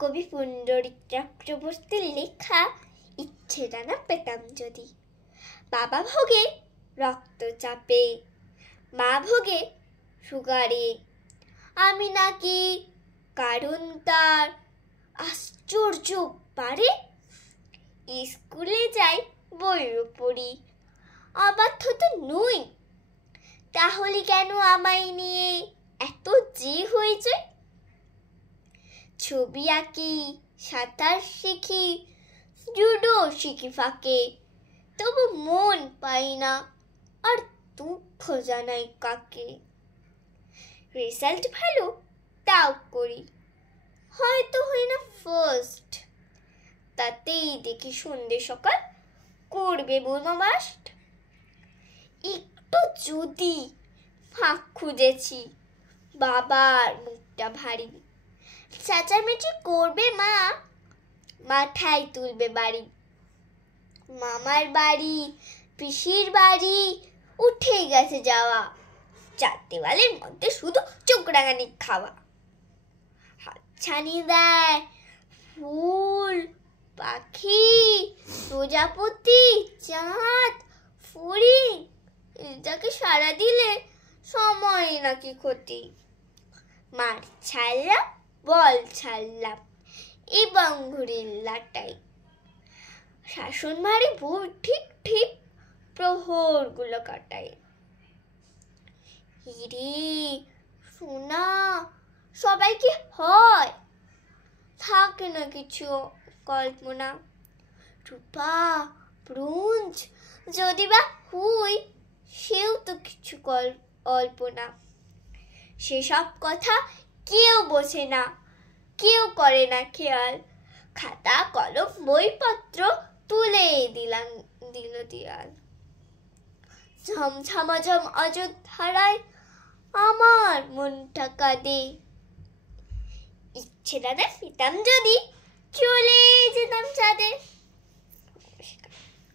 কবি পুণ্ডরিক চক্রবর্তীর লেখা ইচ্ছেটা পেতাম যদি। বাবা ভোগে রক্তচাপে, মা ভোগে সুগারে, আমি নাকি কারণ তার আশ্চর্য পারে। স্কুলে যাই, বইও পড়ি, অবাধ্য তো নই, তাহলে কেন আমায় নিয়ে এত যে হয়েছে? ছবি আঁকি, সাঁতার শিখি, জুডো শিখি ফাঁকে, তবু মন পাই না আর দুঃখ জানাই কাকে। রেজাল্ট ভালো তাও করি, হয়তো হই না ফার্স্ট, তাতেই দেখি সন্ধ্যে সকাল করবে বৌমা মাস্ট। একটু যদি ফাঁক খুঁজেছি, বাবার মুখটা ভারী, চেঁচামেচি করবে মা, মাথায় তুলবে বাড়ি। মামার বাড়ি, পিসির বাড়ি উঠে গেছে যাওয়া, চার দেওয়ালের মধ্যে শুধু চোখ রাঙানি খাওয়া। হাতছানি দেয় ফুল, পাখি, প্রজাপতি, চাঁদ, ফড়িং, এটাকে সারা দিলে সময় নাকি ক্ষতি। মার ছাড়লাম, বল ছাড়লাম, এবং ঘুরির লাটাই, শাসন মারি বউ ঠিক ঠিক প্রহর গুলো কাটাই। হিরে সোনা সবাই কি হয়, থাকে না কিছু কল্পনা। রূপা ব্রোঞ্জ যদি বা হুই, সেও তো কিছু অল্প না। সেসব কথা কেউ বোঝে না, কেউ করে না খেয়াল। খাতা কলম বইপত্র তুলে দিল দিয়াল। ঝমঝমাঝম অযোধ্যারায় আমার মনটা কাঁদে। ইচ্ছে দাদা পেতাম যদি, চলে যেতাম চাঁদে।